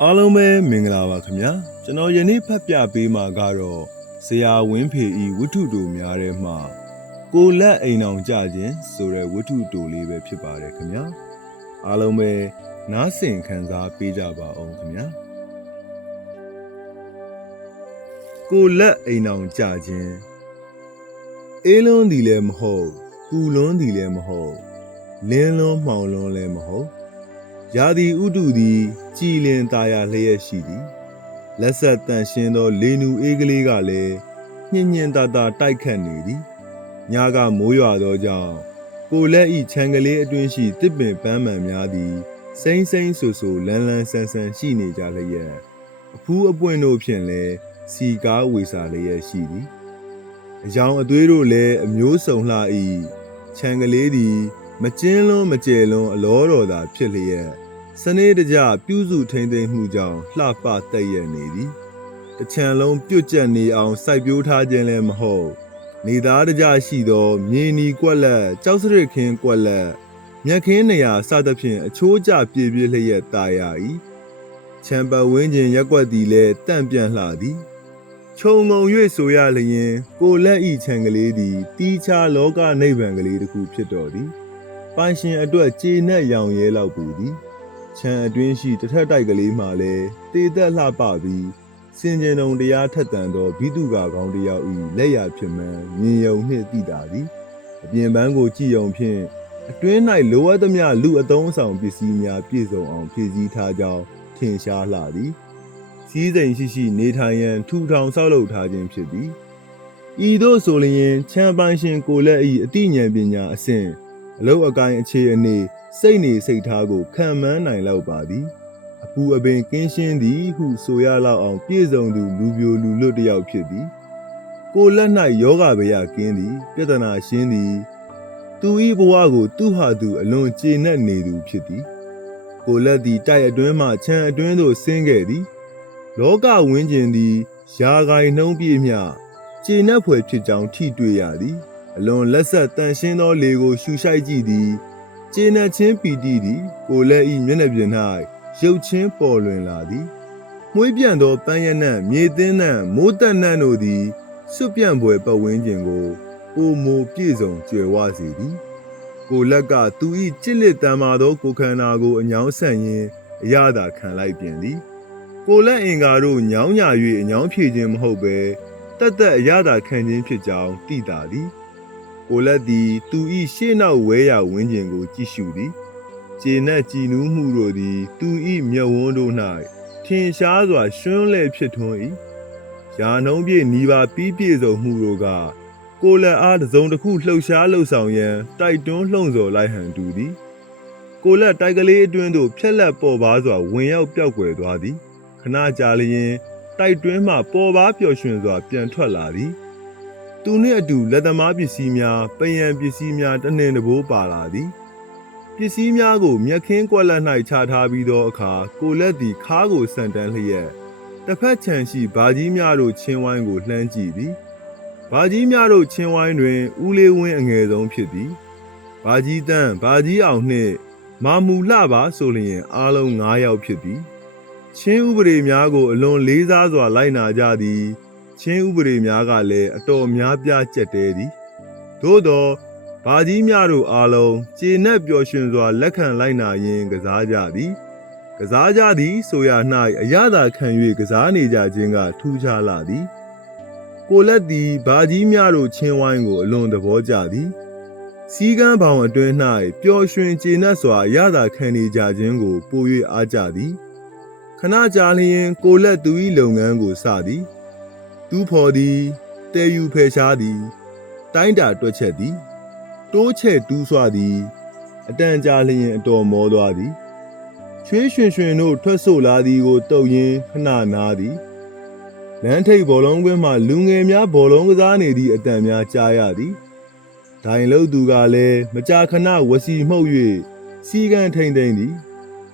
အားလုံးပဲမင်္ဂလာပါခင်ဗျာကျွန်တော်ယနေ့ဖတ်ပြပေးမှာကတော့ဇရာဝင်းဖေဤဝတ္ထုတူများထဲမှာကိုလက်အိမ်အောင်ကြခြင်းဆိုတဲ့ဝတ္ထုတူလေးပဲဖြစ်ပါတယ်ခင်ဗျာအားလုံးပဲနားဆင်ခံစားပေးကြပါအောင်ခင်ဗျာကိုလက်အိမ်အောင်ကြခြင်းအေးလွန်းသည်လည်းမဟုတ်ပူလွန်းသည်လည်းမဟုတ်လင်းလွန်းမှောင်လွန်းလည်းမဟုတ် ရာသီဥတုသည် ကြည်လင်ตาရလျက်ရှိသည်လက်ဆက်တန်ရှင်းသော လေနူအေးကလေးကလည်းညင်ညင်တာတာတိုက်ခတ်နေသည်ညကမိုးရွာသောကြောင့်ကိုလက်ဤခြံကလေးအတွင်းရှိတစ်ပင်ပန်းမှန်များသည်စိမ့်စိမ့်ဆူဆူလန်းလန်းဆန်းဆန်းရှိနေကြလျက်အဖူးအပွင့်တို့ဖြင့်လည်းစီကားဝေစာလျက်ရှိသည်အယောင်အသွေးတို့လည်းအမျိုးစုံလှ၏ခြံကလေးသည် မကျင်းလွန်းမကျယ်လွန်းအလောတော်သာဖြစ်လျက် စနေတကြပြုစုထိန်သိမ်းမှုကြောင့်လှပတက်ရနေသည်တချံလုံးပြုတ်ကျက်နေအောင်စိုက်ပျိုးထားခြင်းလည်းမဟုတ်နေသားတကြရှိသောမြေနီကွက်လက်ကြောက်စရစ်ခင်းကွက်လက်မြက်ခင်းနေရာစသဖြင့်အချိုးကျပြေပြေလျက်ตายရ၏ချံပတ်ဝင်းကျင်ရက်ကွက်သည်လည်းတန့်ပြန့်လှသည်ခြုံငုံ၍ဆိုရလျင်ကိုလက်ဤခြံကလေးသည်တီးခြားလောကနိဗ္ဗာန်ကလေးတစ်ခုဖြစ်တော်သည် ပိုင်ရှင်အတွက်ကျေနပ်ရောင်ရဲလောက်ပူသည် ခြံအတွင်းရှိတစ်ထက်တိုက်ကလေးမှလည်းတေသက်လှပပြီးစင်ကြင်ုံတရားထက်တန်သောဘိတုကာကောင်းတစ်ယောက်၏လက်ရဖြစ်မှန်မြင်ယုံနှင့်သိတာသည်အပြင်ပန်းကိုကြည့်ယုံဖြင့်အတွင်း၌လိုအပ်သမျှလူအသုံးအဆောင်ပစ္စည်းများပြည့်စုံအောင်ဖြည့်ဆည်းထားကြောင်းထင်ရှားလှသည်စီးစိမ်ရှိရှိနေထိုင်ရန်ထူထောင်ဆောက်လုပ်ထားခြင်းဖြစ်သည်ဤသို့ဆိုလျင်ခြံပိုင်ရှင်ကိုလက်၏အသိဉာဏ်ပညာအစဉ် အလုတ်အကိုင်းအခြေအနေစိတ်နေစိတ်ထားကိုခံမှန်းနိုင်လောက်ပါသည်အပူအပင်ကင်းရှင်းသည်ဟုဆိုရလောက်အောင်ပြည့်စုံသူလူပြိုလူလွတ်တစ်ယောက်ဖြစ်သည်ကိုလက်၌ယောဂဗျာကင်းသည်ပြဿနာရှင်းသည်သူဤဘဝကိုသူ့ဟာသူအလွန်ကျေနပ်နေသူဖြစ်သည်ကိုလက်သည်တိုက်အတွင်းမှခြံအတွင်းသို့ဆင်းခဲ့သည် လောကဝင်းကျင်သည်ယာဂိုင်နှုံးပြည့်မြကျေနပ်ဖွယ်ဖြစ်ကြောင်းထိတွေ့ရသည် အလွန်လက်ဆက်တန်ရှင်းသောလေကိုရှူရှိုက်ကြည့်သည်ကျေနပ်ချင်းပီတိသည် ကိုလည်းဤမျက်နှာပြင်၌ရုပ်ချင်းပေါ်လွင်လာသည်မွေးပြန်သောပန်းရနံ့မြေသင်းနံ့မိုးတက်နံ့တို့သည်စွပြန့်ပွဲပတ်ဝန်းကျင်ကိုပုံမူပြည့်စုံကျွယ်ဝစေသည်ကိုလက်ကသူဤကြစ်လက်တမ်းမာသောကိုခန္ဓာကိုအညောင်းဆန့်ရင်းအရသာခံလိုက်ပြန်သည်ကိုလက်အင်္ကာတို့ညောင်းညာ၍အညောင်းဖြည့်ခြင်းမဟုတ်ဘဲတက်တက်အရသာခံခြင်းဖြစ်ကြောင်းသိတာသည် ကိုလက်သည်သူဤရှေ့နောက်ဝဲရဝင်းကျင်ကိုကြည့်ရှုသည်ခြေနှက်ကြည်နူးမှုတို့သည် သူဤမျက်ဝန်းတို့၌ထင်ရှားစွာရွှန်းလဲဖြစ်ထွန်း၏ယာနှုံးပြည့်နီးပါပြီးပြည့်စုံမှုတို့ကကိုလက်အားတစ်စုံတစ်ခုလှုပ်ရှားလှုပ်ဆောင်ရန်တိုက်တွန်းလှုံ့ဆော်လိုက်ဟန်တူသည်ကိုလက်တိုက်ကလေးအတွင်းသို့ဖြက်လက်ပေါ်ပါစွာဝင်ရောက်ပျောက်ကွယ်သွားသည်ခဏကြာလျင်တိုက်တွင်းမှပေါ်ပါပျော်ရွှင်စွာပြန်ထွက်လာသည် သူနှင့်အတူလက်သမားပစ္စည်းများပယံပစ္စည်းများတနှင်တဘိုးပါလာသည်ပစ္စည်းများကိုမြက်ခင်းကွက်လက်၌ချထားပြီးသောအခါကိုလက်သည်ခါးကိုဆန်တန်းလျက်တစ်ဖက်ခြံရှိဘာကြီးများတို့ချင်းဝိုင်းကိုလှမ်းကြည့်သည်ဘာကြီးများတို့ချင်းဝိုင်းတွင်ဦးလေးဝင်းအငယ်ဆုံးဖြစ်သည်ဘာကြီးတန်းဘာကြီးအောင်နှင့်မာမူလှပါဆိုလျင်အားလုံး9ယောက်ဖြစ်သည်ချင်းဥပဒေများကိုအလွန်လေးစားစွာလိုက်နာကြသည် ချင်းဥပဒေများကလည်းအတော်များပြားကြက်တဲသည်သို့သောဘာကြီးများတို့အားလုံးကျေနပ်ပျော်ရွှင်စွာ လက်ခံလိုက်နာရင်းကစားကြသည် ကစားကြသည် ဆိုရ၌အရသာခံ၍ကစားနေကြခြင်းကထူးခြားလာသည်ကိုလက်သည်ဘာကြီးများတို့ချင်းဝိုင်းကိုအလွန်သဘောကျသည်စီကန်းပေါင်အတွင်း၌ပျော်ရွှင်ကျေနပ်စွာအရသာခံနေကြခြင်းကို ပို၍အားကြသည်ခဏကြာလျင် ကိုလက်သူ၏လုပ်ငန်းကိုစသည် သူဖော်သည်တဲယူဖယ်ရှားသည် တိုင်းတာတွက်ချက်သည် တိုးချဲ့တူးဆွသည် အတန်ကြာလျင်အတော်မောသွားသည်ချွေးရွှင်ရွှင်တို့ထွက်ဆိုလာသည်ကိုတုပ်ရင်းခဏနားသည်လမ်းထိပ်ဘောလုံးကွင်းမှလူငယ်များဘောလုံးကစားနေသည့်အတန်များကြားရသည်ဒိုင်လုတ်သူကလည်းမကြာခဏဝစီမှုတ်၍စီကံထိန်ထိန်သည်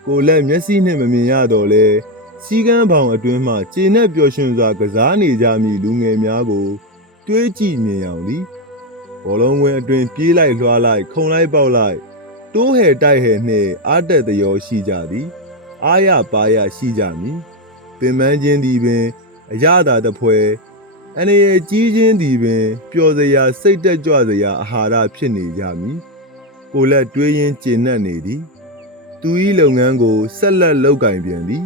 ကိုလက်မျက်စိနှင့်မမြင်ရတော့လဲ စီကန်းပေါင်အတွင်းမှကျေနပ်ပျော်ရွှင်စွာကစားနေကြမည်လူငယ်များကို တွေးကြည့်မြင်အောင်သည်ဘောလုံးဝင်းအတွင်ပြေးလိုက်လွှားလိုက် ခုံလိုက်ပေါက်လိုက်တိုးဟဲတိုက်ဟဲနှင့်အားတက်သရောရှိကြသည်အာရပါရရှိကြမည်ပင်ပန်းခြင်းသည်ပင်အရသာတစ်ဖွဲအနေရကြီးခြင်းသည်ပင်ပျော်စရာစိတ်တက်ကြွစရာအာဟာရဖြစ်နေကြမည်ကိုလက်တွေးရင်းကျဉ်နှံ့နေသည် သူ၏လုပ်ငန်းကိုဆက်လက်လုပ်ကင်ပြန်သည်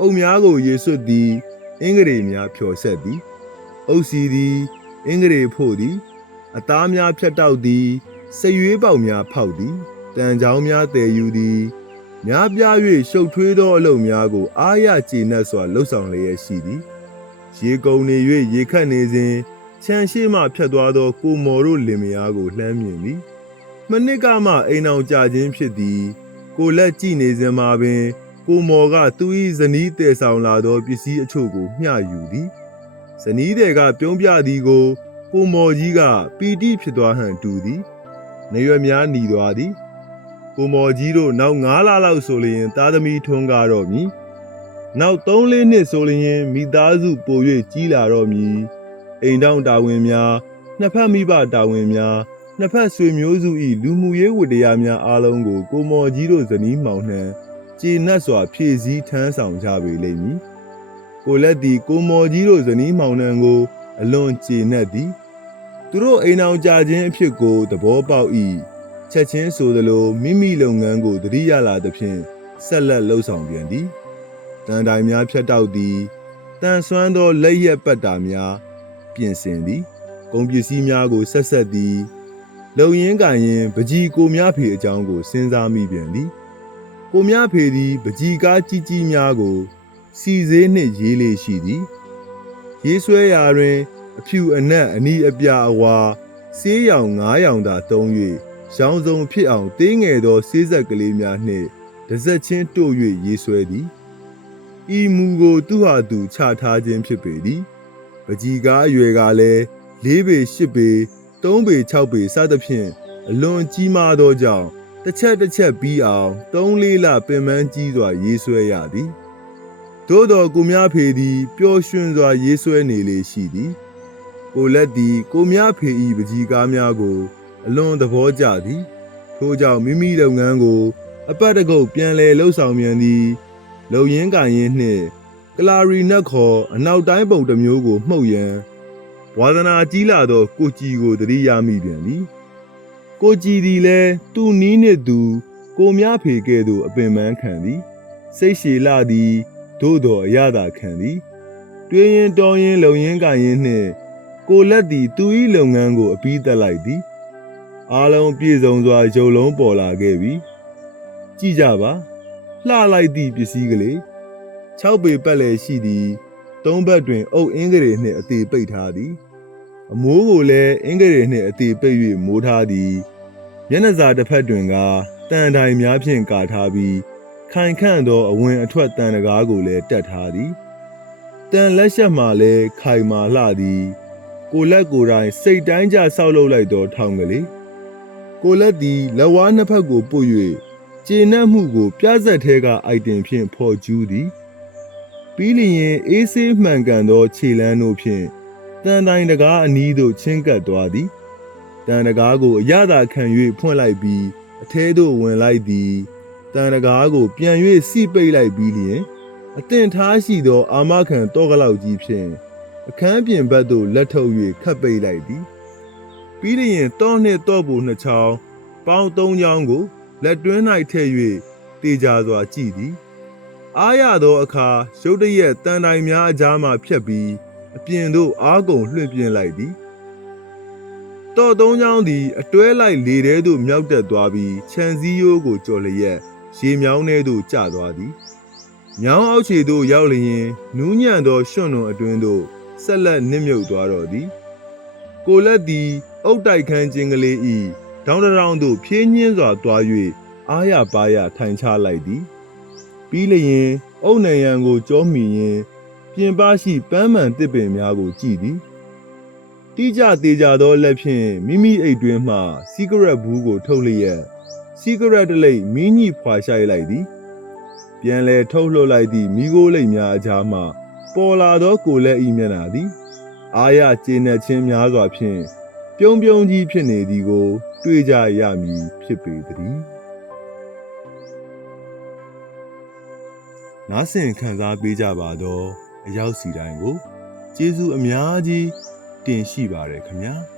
အုပ်များကိုရေဆွတ်သည် အင်္ဂရေများဖြော်ဆက်သည်အုပ်စီသည်အင်္ဂရေဖို့သည် အသားများဖြတ်တောက်သည်စရွေးပေါက်များဖောက်သည်တန်ချောင်းများတည်ယူသည်များပြား၍ရှုပ်ထွေးသောအလုပ်များကို အားရကျေနပ်စွာလှုပ်ဆောင်လျက်ရှိသည်ရေကုန်နေ၍ရေခတ်နေစဉ်ခြံရှိမှဖြတ်သွားသောကိုမော်တို့လင်မယားကိုလှမ်းမြင်သည်မနစ်ကမှအိမ်အောင်ကြခြင်းဖြစ်သည် ကိုလက်ကြည့်နေစဉ်မှာပင် ကိုမော်ကသူ၏ဇနီးတည်ဆောင်လာသောပစ္စည်းအချို့ကိုမျှယူသည်ဇနီးတဲ့ကပြုံးပြသည်ကို ကိုမော်ကြီးကပီတိဖြစ်သွားဟန်တူသည်နေရွယ်များหนีသွားသည်ကိုမော်ကြီးတို့နောက်9လလောက်ဆိုလျင် သားသမီးထွန်းကားတော့မည်နောက်3-4နှစ်ဆိုလျင်မိသားစုပို၍ကြီးလာတော့မည်အိမ်တောင်တာဝန်များနှစ်ဖက်မိဘတာဝန်များနှစ်ဖက်ဆွေမျိုးစု၏လူမှုရေးဝတ္တရားများအားလုံးကိုကိုမော်ကြီးတို့ဇနီးမောင်နှံ ကျေနပ်စွာဖြည့်ဆည်းထမ်းဆောင်ကြပေလိမ့်မည်ကိုလက်သည်ကိုမော်ကြီးတို့ဇနီးမောင်နှံကို အလွန်ကျေနပ်သည်သူတို့အိမ်အောင်ကြခြင်းအဖြစ်ကိုသဘောပေါက်၏ချက်ချင်းဆိုသလိုမိမိလုပ်ငန်းကိုတတိယလာသဖြင့်ဆက်လက်လှုပ်ဆောင်ပြန်သည်တန်တိုင်များဖြတ်တောက်သည်တန်ဆွမ်းသောလက်ရက်ပတ်တာများပြင်ဆင်သည်ကုန်ပစ္စည်းများကိုဆက်ဆက်သည်လုံရင်းကန်ရင်ပကြီးကိုများဖေအကြောင်းကိုစဉ်းစားမိပြန်သည် ကိုများဖေသည်ပကြီးကားကြီးကြီးများကို စီစေးနှင့်ရေးလေးရှိသည် ရေးဆွဲရာတွင် အဖြူအနက်အနီးအပြာအဝါဆေးရောင်ငါးရောင်သာတုံး၍ရောင်စုံဖြစ်အောင်တင်းငယ်သောဆေးဆက်ကလေးများနှင့်တစ်ဆက်ချင်းတို့၍ရေးဆွဲသည်ဤမူကိုသူဟာသူချထားခြင်းဖြစ်ပေသည်ပကြီးကားအရွယ်ကလည်း၄ပေ၈ပေ၃ပေ၆ပေစသဖြင့်အလွန်ကြီးမားသောကြောင့် တစ်ချက်တစ်ချက်ပြီးအောင်၃လေးလပင်ပန်းကြီးစွာရေးဆွဲရသည်သို့တော်ကိုများဖေသည်ပျော်ရွှင်စွာရေးဆွဲနေလေရှိသည်ကိုလက်သည်ကိုများဖေ၏ပကြီးကားများကို အလွန်သဘောကျသည်ထို့ကြောင့်မိမိလုပ်ငန်းကို အပတ်တကုတ်ပြန်လည်လှုပ်ဆောင်မြန်သည်လုံရင်းကန်ရင်နှင့်ကလာရီနက်ခေါ်အနောက်တိုင်းပုံတစ်မျိုးကိုမှုတ်ရန်ဝါသနာကြီးလာသောကိုကြည်ကိုတတိယမိပြန်သည် ကိုကြည်သည်လည်းသူ့နီးနှင့်သူ ကိုများဖေကဲ့သို့အပင်ပန်းခံသည်စိတ်ရှည်လာသည်သို့တော်အရသာခံသည် တွေးရင်တော်ရင်လုံရင်ကန်ရင်နှင့်ကိုလက်သည်သူ၏လုပ်ငန်းကိုအပြီးတက်လိုက်သည်အားလုံးပြည့်စုံစွာရုပ်လုံးပေါ်လာခဲ့ပြီကြည့်ကြပါလှလိုက်သည့်ပစ္စည်းကလေး6ပေပတ်လည်ရှိသည်သုံးဘက်တွင်အုပ်အင်္ဂရေနှင့်အသေးပိတ်ထားသည် အမိုးကိုလည်းအင်္ဂရေနှင့်အသေးပိတ်၍မိုးထားသည်မျက်နှာစာတစ်ဖက်တွင်ကတန်တိုင်များဖြင့်ကာထားပြီးခိုင်ခန့်သောအဝင်အထွက်တန်တကားကိုလည်းတက်ထားသည်တန်လက်ရှက်မှလည်းခိုင်မာလှသည်ကိုလက်ကိုယ်တိုင်စိတ်တိုင်းကြဆောက်လုပ်လိုက်သောထောင်ကလေးကိုလက်သည်လက်ဝါးနှစ်ဖက်ကိုပုတ်၍ကျေနပ်မှုကိုပြဇက်သေးကအိုက်တင်ဖြင့်ဖော်ကျူးသည်ပြီးလျင်အေးဆေးမှန်ကန်သောခြေလမ်းတို့ဖြင့် တန်တိုင်တကားအနီးသို့ချင်းကပ်သွားသည်တန်တကားကိုအရသာခံ၍ဖွင့်လိုက်ပြီးအထဲသို့ဝင်လိုက်သည်တန်တကားကိုပြန်၍စီပိတ်လိုက်ပြီးလျင်အသင်ထားရှိသော အာမခံတော့ကလောက်ကြီးဖြင့်အခန်းပြင်ဘက်သို့လက်ထုတ်၍ခတ်ပိတ်လိုက်သည်ပြီးလျင်တောနှင့်တော့ပူနှစ်ချောင်းပေါင်းသုံးချောင်းကို လက်တွင်း၌ထည့်၍တေချာစွာကြည့်သည် အားရသောအခါရုတ်တရက်တန်တိုင်များအကြားမှဖြတ်ပြီး အပြင်သို့အားကုန်လွှင့်ပြင်းလိုက်သည်တော်သုံးချောင်းသည်အတွဲလိုက်လေထဲသို့မြောက်တက်သွားပြီးခြံစည်းရိုးကိုကြော်လျက်ရေမြောင်းထဲသို့ကျသွားသည်မြောင်းအောက်ခြေသို့ရောက်လျင်နူးညံ့သောရွှွန့်တွန်အတွင်းသို့ဆက်လက်နစ်မြုပ်သွားတော့သည်ကိုလက်သည်အုတ်တိုက်ခန်းခြင်းကလေးဤဒေါင်းတရောင်းသို့ဖြင်းညင်းစွာသွား၍အားရပါးရထိုင်ချလိုက်သည်ပြီးလျင်အုတ်နံရံကိုကြောမိရင် ပြင်ပရှိပန်းမှန်တစ်ပင်များကိုကြည့်သည်တိကျသေးကြသောလက်ဖြင့်မိမိအိတ်တွင်းမှစီဂရက်ဘူးကို ထုတ်လျက်စီဂရက်တစ်လိပ်မင်းကြီးဖွာရှိုက်လိုက်သည် ပြန်လဲထုတ်လှုပ်လိုက်သည့်မိโกလိပ်များအကြားမှပေါ်လာသောကိုလက်ဤမျက်နှာသည်အာရကျေနပ်ခြင်းများစွာဖြင့်ပြုံးပြုံးကြီးဖြစ်နေသည်ကို တွေ့ကြရမည်ဖြစ်ပေသည်နားဆင်ခံစားပေးကြပါတော့ အရောက်စီတိုင်းကိုကျေးဇူးအများကြီးတင်ရှိပါတယ်ခင်ဗျာ။